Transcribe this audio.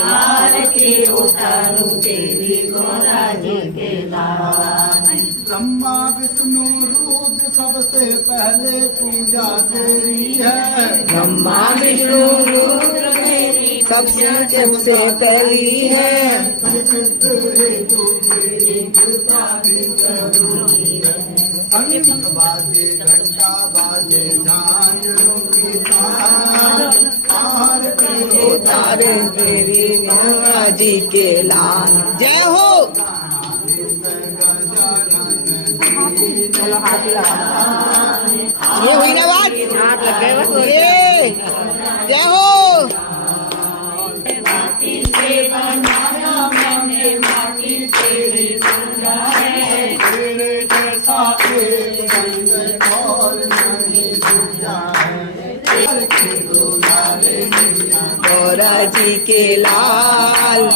आरती उतारूं देवी गौरा जी के लाल। ब्रह्मा विष्णु रुद्र सबसे पहले पूजा तेरी है। ब्रह्मा विष्णु रुद्र मेरी सबसे पहली है। संगीत बाजे घंटा बाजे झांझरों की तार। आरती उतारे देवी गौरा जी के लाल। जय हो। चलो हाथ लगा। ये हुई ना बात, हाथ लग गए बस। ये जय हो। माटी से बनाया मैंने, माटी से ही पूजा है। तेरे जैसा एक बंद और नहीं पूजा है। गौरा जी के लाल।